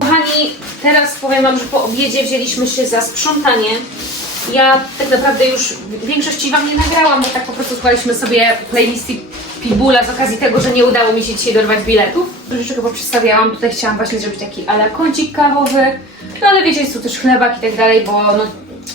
Kochani, teraz powiem Wam, że po obiedzie wzięliśmy się za sprzątanie. Ja tak naprawdę już większości Wam nie nagrałam, bo tak po prostu słuchaliśmy sobie playlisty Pitbulla z okazji tego, że nie udało mi się dzisiaj dorwać biletów. Troszeczkę poprzestawiałam, tutaj chciałam właśnie zrobić taki ala kącik kawowy, no ale wiecie, jest tu też chlebak i tak dalej, bo no,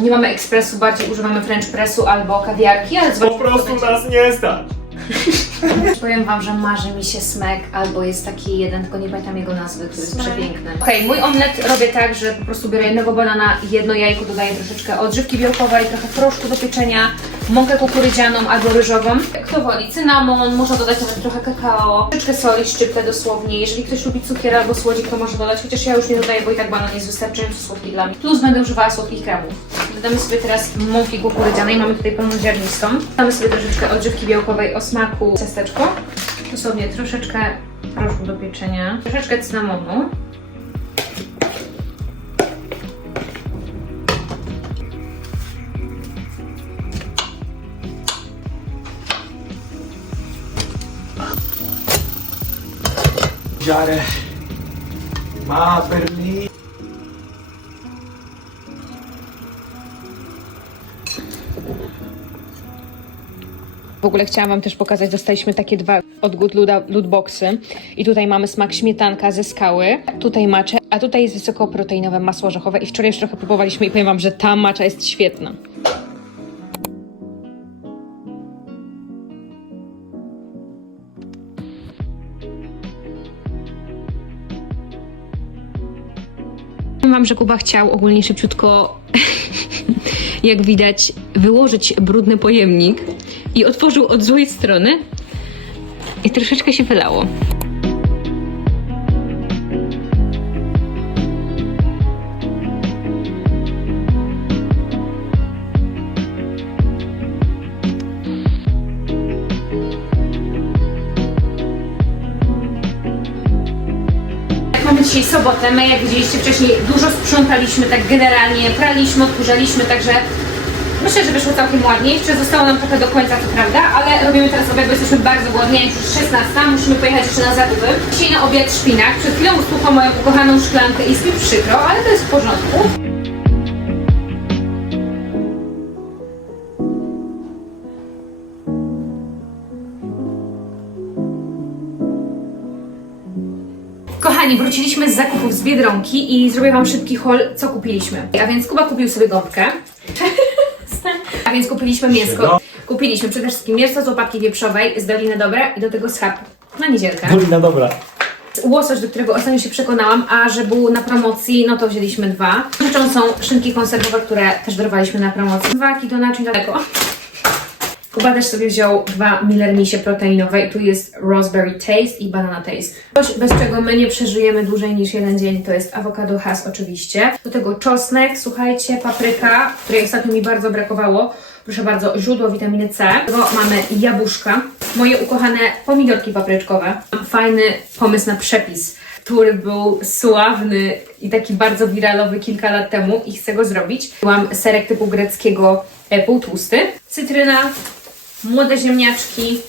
nie mamy ekspresu, bardziej używamy french pressu albo kawiarki, ale Po prostu nas nie stać. Powiem Wam, że marzy mi się smek, albo jest taki jeden, tylko nie pamiętam jego nazwy, który jest przepiękny. Okej, mój omlet robię tak, że po prostu biorę jednego banana, jedno jajko, dodaję troszeczkę odżywki białkowej, trochę proszku do pieczenia, mąkę kukurydzianą albo ryżową. Kto woli, cynamon, można dodać nawet trochę kakao, szczypkę soli, szczypkę dosłownie. Jeżeli ktoś lubi cukier albo słodzik, to może dodać, chociaż ja już nie dodaję, bo i tak banan jest wystarczająco słodki dla mnie. Plus będę używała słodkich kremów. Dodamy sobie teraz mąki kukurydzianej, mamy tutaj pełnoziarnistą. Damy sobie troszeczkę odżywki białkowej smaku ciasteczko. Dosłownie troszeczkę proszku do pieczenia, troszeczkę cynamonu. Ziarę. Ma per W ogóle chciałam Wam też pokazać, dostaliśmy takie dwa od Good Luda lootboxy. I tutaj mamy smak śmietanka ze skały, tutaj macze, a tutaj jest wysokoproteinowe masło orzechowe. I wczoraj już trochę próbowaliśmy i powiem Wam, że ta macza jest świetna. Powiem Wam, że Kuba chciał ogólnie szybciutko, jak widać, wyłożyć brudny pojemnik i otworzył od złej strony i troszeczkę się wylało. Mamy dzisiaj sobotę, my jak widzieliście wcześniej dużo sprzątaliśmy, tak generalnie, praliśmy, odkurzaliśmy, także myślę, że wyszło całkiem ładnie. Jeszcze zostało nam trochę do końca, to prawda, ale robimy teraz obiad, bo jesteśmy bardzo głodni, a już jest 16, musimy pojechać jeszcze na zakupy. Dzisiaj na obiad szpinak, przed chwilą usłuchał moją ukochaną szklankę i jest mi przykro, ale to jest w porządku. Kochani, wróciliśmy z zakupów z Biedronki i zrobię Wam szybki haul, co kupiliśmy. A więc Kuba kupił sobie gąbkę. Więc kupiliśmy mięsko. Kupiliśmy przede wszystkim mięso z łopatki wieprzowej z Doliny Dobre i do tego schab na niedzielkę. Dolina dobra. Łosoś, do którego ostatnio się przekonałam, a że był na promocji, no to wzięliśmy dwa. Rzeczą są szynki konserwowe, które też dorwaliśmy na promocji. Dwa do naczyń daleko. Kuba też sobie wziął dwa Miller Misie proteinowe i tu jest Raspberry Taste i Banana Taste. Coś, bez czego my nie przeżyjemy dłużej niż jeden dzień, to jest awokado has oczywiście. Do tego czosnek, słuchajcie, papryka, której ostatnio mi bardzo brakowało. Proszę bardzo, źródło witaminy C. Do tego mamy jabłuszka, moje ukochane pomidorki papryczkowe. Mam fajny pomysł na przepis, który był sławny i taki bardzo wiralowy kilka lat temu i chcę go zrobić. Byłam serek typu greckiego e, półtłusty, cytryna, młode ziemniaczki,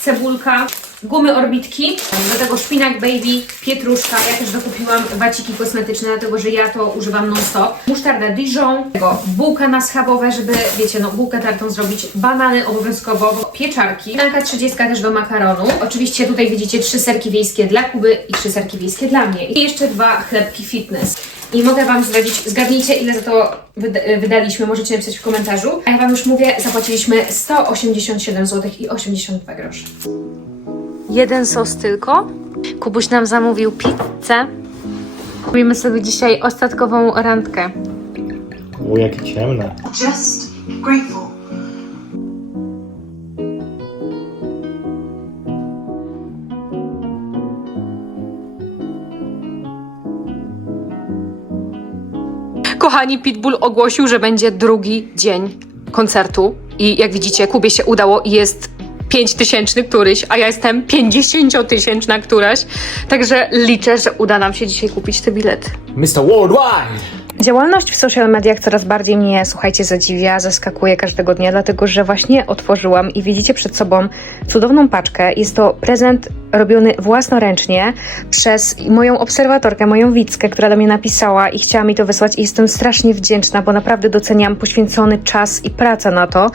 cebulka, gumy orbitki, do tego szpinak baby, pietruszka, ja też dokupiłam waciki kosmetyczne, dlatego że ja to używam non-stop, musztarda Dijon, tego bułka na schabowe, żeby, wiecie, no bułkę tartą zrobić, banany obowiązkowo, pieczarki, tanka 30 też do makaronu, oczywiście tutaj widzicie trzy serki wiejskie dla Kuby i trzy serki wiejskie dla mnie. I jeszcze dwa chlebki fitness. I mogę Wam zdradzić, zgadnijcie ile za to wyda- wydaliśmy, możecie napisać w komentarzu. A ja Wam już mówię, zapłaciliśmy 187 zł i 82 grosze. Jeden sos tylko. Kubuś nam zamówił pizzę. Robimy sobie dzisiaj ostatkową randkę. O, jakie ciemne. just grateful. Kochani, Pitbull ogłosił, że będzie drugi dzień koncertu. I jak widzicie, Kubie się udało i jest 5 tysięczny któryś, a ja jestem 50 tysięczna któraś. Także liczę, że uda nam się dzisiaj kupić te bilety. Mr. Worldwide! Działalność w social mediach coraz bardziej mnie, słuchajcie, zadziwia, zaskakuje każdego dnia, dlatego że właśnie otworzyłam i widzicie przed sobą cudowną paczkę. Jest to prezent robiony własnoręcznie przez moją obserwatorkę, moją widzkę, która do mnie napisała i chciała mi to wysłać i jestem strasznie wdzięczna, bo naprawdę doceniam poświęcony czas i pracę na to.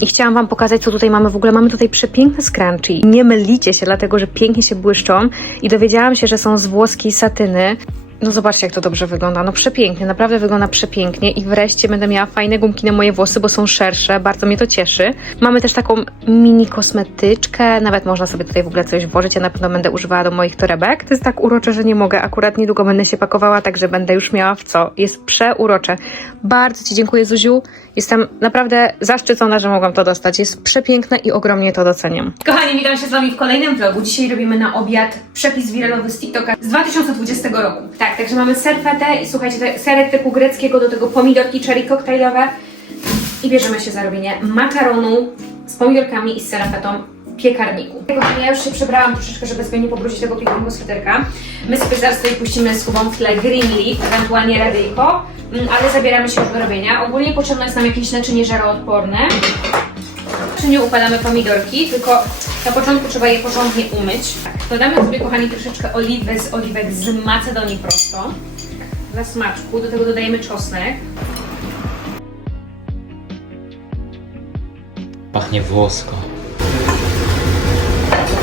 I chciałam Wam pokazać, co tutaj mamy. W ogóle mamy tutaj przepiękne scrunchie. Nie mylicie się, dlatego że pięknie się błyszczą. I dowiedziałam się, że są z włoskiej satyny. No zobaczcie, jak to dobrze wygląda. No przepięknie, naprawdę wygląda przepięknie. I wreszcie będę miała fajne gumki na moje włosy, bo są szersze. Bardzo mnie to cieszy. Mamy też taką mini kosmetyczkę. Nawet można sobie tutaj w ogóle coś włożyć. Ja na pewno będę używała do moich torebek. To jest tak urocze, że nie mogę. Akurat niedługo będę się pakowała, także będę już miała w co. Jest przeurocze. Bardzo Ci dziękuję, Zuziu. Jestem naprawdę zaszczycona, że mogłam to dostać. Jest przepiękne i ogromnie to doceniam. Kochani, witam się z Wami w kolejnym vlogu. Dzisiaj robimy na obiad przepis wiralowy z TikToka z 2020 roku. Tak, także mamy serfetę i słuchajcie, te- serek typu greckiego, do tego pomidorki cherry koktajlowe i bierzemy się za robienie makaronu z pomidorkami i z w piekarniku. Ja już się przebrałam troszeczkę, żeby sobie nie pobrudzić tego pięknego sweterka. My sobie zaraz tutaj puścimy z Kubą w tle green leaf, ewentualnie radyjko, Mm, ale zabieramy się już do robienia. Ogólnie potrzebne jest nam jakieś naczynie żaroodporne. W naczyniu układamy pomidorki, tylko na początku trzeba je porządnie umyć. Dodamy sobie, kochani, troszeczkę oliwy z oliwek z Macedonii prosto. Dla smaczku, do tego dodajemy czosnek. Pachnie włosko.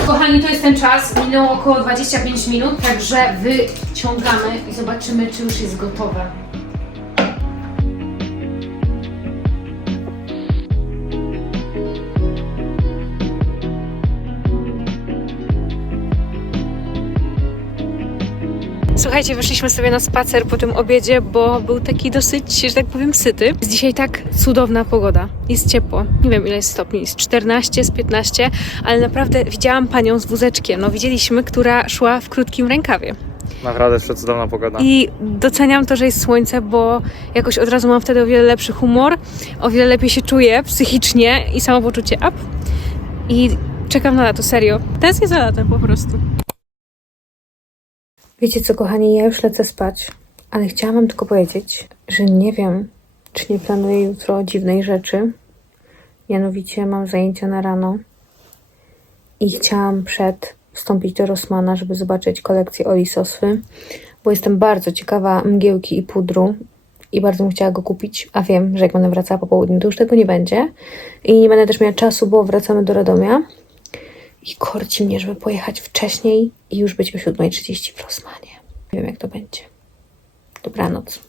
Kochani, to jest ten czas, minęło około 25 minut, także wyciągamy i zobaczymy, czy już jest gotowe. Słuchajcie, wyszliśmy sobie na spacer po tym obiedzie, bo był taki dosyć, że tak powiem, syty. Jest dzisiaj tak cudowna pogoda. Jest ciepło. Nie wiem ile jest stopni, jest 14, z 15, ale naprawdę widziałam panią z wózeczkiem. No widzieliśmy, która szła w krótkim rękawie. Naprawdę przecudowna pogoda. I doceniam to, że jest słońce, bo jakoś od razu mam wtedy o wiele lepszy humor, o wiele lepiej się czuję psychicznie i samopoczucie up. I czekam na lato, serio. Tęsknię za latem po prostu. Wiecie co, kochani, ja już lecę spać, ale chciałam wam tylko powiedzieć, że nie wiem, czy nie planuję jutro dziwnej rzeczy. Mianowicie mam zajęcia na rano i chciałam przed wstąpić do Rossmana, żeby zobaczyć kolekcję Oli Sosy, bo jestem bardzo ciekawa mgiełki i pudru i bardzo bym chciała go kupić, a wiem, że jak będę wracała po południu, to już tego nie będzie i nie będę też miała czasu, bo wracamy do Radomia i korci mnie, żeby pojechać wcześniej i już być o 7.30 w Rossmanie. Nie wiem, jak to będzie. Dobranoc.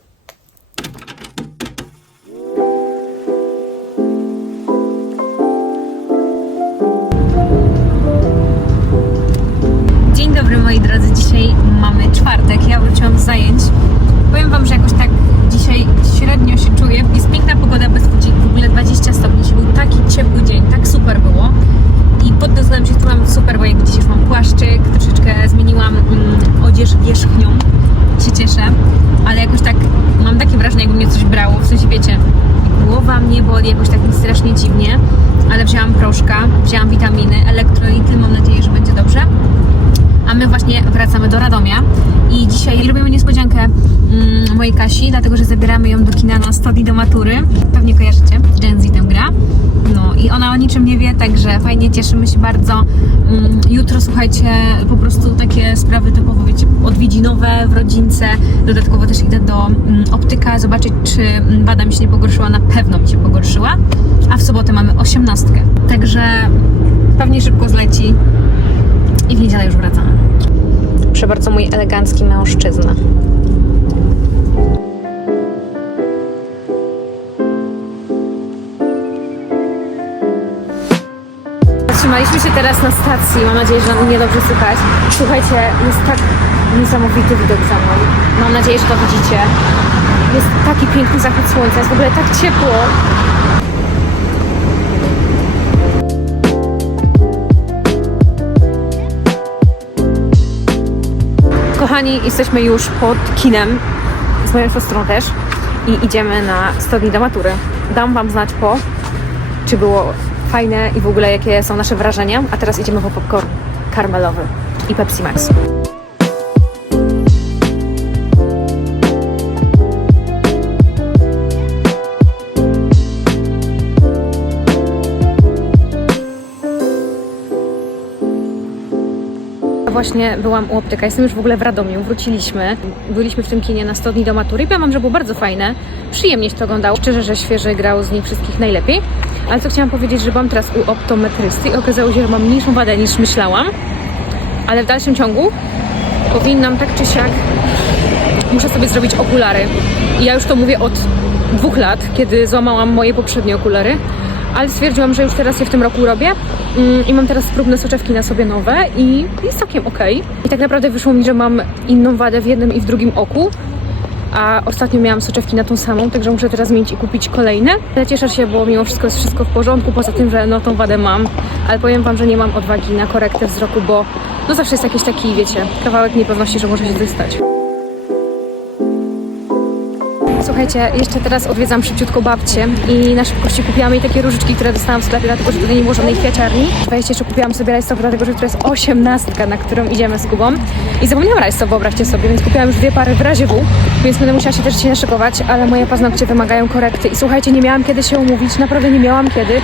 Pod względem się czułam super, bo jak widzicie już mam płaszczyk, troszeczkę zmieniłam mm, odzież wierzchnią. Się cieszę, ale jakoś tak mam takie wrażenie, jakby mnie coś brało. W sensie wiecie, głowa mnie boli jakoś tak strasznie dziwnie, ale wzięłam proszka, wzięłam witaminy, elektrolity, mam nadzieję, że będzie dobrze. My właśnie wracamy do Radomia i dzisiaj robimy niespodziankę mm, mojej Kasi, dlatego że zabieramy ją do kina na 100 dni do matury. Pewnie kojarzycie, Gen Z tę gra. No i ona o niczym nie wie, także fajnie, cieszymy się bardzo. Mm, jutro, słuchajcie, po prostu takie sprawy typowo, wiecie, odwiedzinowe w rodzince. Dodatkowo też idę do mm, optyka, zobaczyć, czy mm, wada mi się nie pogorszyła. Na pewno mi się pogorszyła. A w sobotę mamy osiemnastkę. Także pewnie szybko zleci i w niedzielę już wracamy. Proszę bardzo, mój elegancki mężczyzna. Zatrzymaliśmy się teraz na stacji. Mam nadzieję, że mnie dobrze słychać. Słuchajcie, jest tak niesamowity widok za mną. Mam nadzieję, że to widzicie. Jest taki piękny zachód słońca, jest w ogóle tak ciepło. Kochani, jesteśmy już pod kinem, z moją siostrą też i idziemy na 100 dni do matury. Dam Wam znać po, czy było fajne i w ogóle jakie są nasze wrażenia, a teraz idziemy po popcorn karmelowy i Pepsi Max. Właśnie byłam u optyka. Jestem już w ogóle w Radomiu. Wróciliśmy. Byliśmy w tym kinie na 100 dni do matury. I powiem że było bardzo fajne. Przyjemnie się to oglądało. Szczerze, że świeży grał z nich wszystkich najlepiej. Ale co chciałam powiedzieć, że byłam teraz u optometrysty i okazało się, że mam mniejszą wadę niż myślałam. Ale w dalszym ciągu powinnam tak czy siak muszę sobie zrobić okulary. I ja już to mówię od dwóch lat, kiedy złamałam moje poprzednie okulary, ale stwierdziłam, że już teraz je w tym roku robię mm, i mam teraz próbne soczewki na sobie nowe i jest całkiem okej. I tak naprawdę wyszło mi, że mam inną wadę w jednym i w drugim oku, a ostatnio miałam soczewki na tą samą, także muszę teraz zmienić i kupić kolejne. Ale cieszę się, bo mimo wszystko jest wszystko w porządku, poza tym, że no tą wadę mam, ale powiem Wam, że nie mam odwagi na korektę wzroku, bo no zawsze jest jakiś taki, wiecie, kawałek niepewności, że może się coś stać. Słuchajcie, jeszcze teraz odwiedzam szybciutko babcię i na szybkości kupiłam jej takie różyczki, które dostałam w sklepie, dlatego że tutaj nie było żadnej kwiaciarni. Wejście jeszcze kupiłam sobie rajstop, dlatego że to jest osiemnastka, na którą idziemy z Kubą. I zapomniałam rajstop, wyobraźcie sobie, więc kupiłam już dwie pary w razie W, więc będę musiała się też dzisiaj naszykować, ale moje paznokcie wymagają korekty. I słuchajcie, nie miałam kiedy się umówić, naprawdę nie miałam kiedy.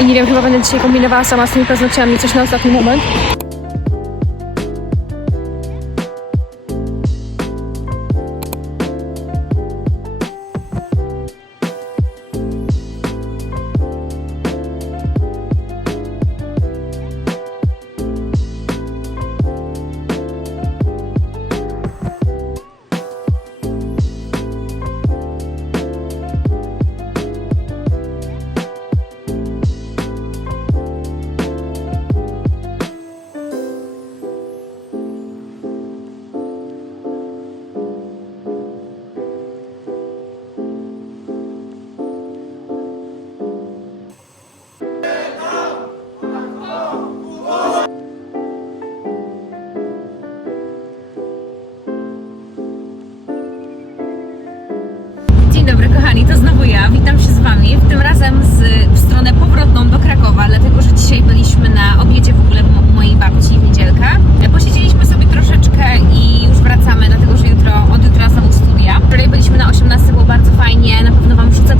I nie wiem, chyba będę dzisiaj kombinowała sama z tymi paznokciami, coś na ostatni moment. witam się z Wami, w tym razem z, w stronę powrotną do Krakowa, dlatego że dzisiaj byliśmy na obiedzie w ogóle mojej babci w niedzielkę. Posiedzieliśmy sobie troszeczkę i już wracamy, dlatego że jutro, od jutra znowu studia. Wczoraj byliśmy na 18, było bardzo fajnie, na pewno Wam wrzucę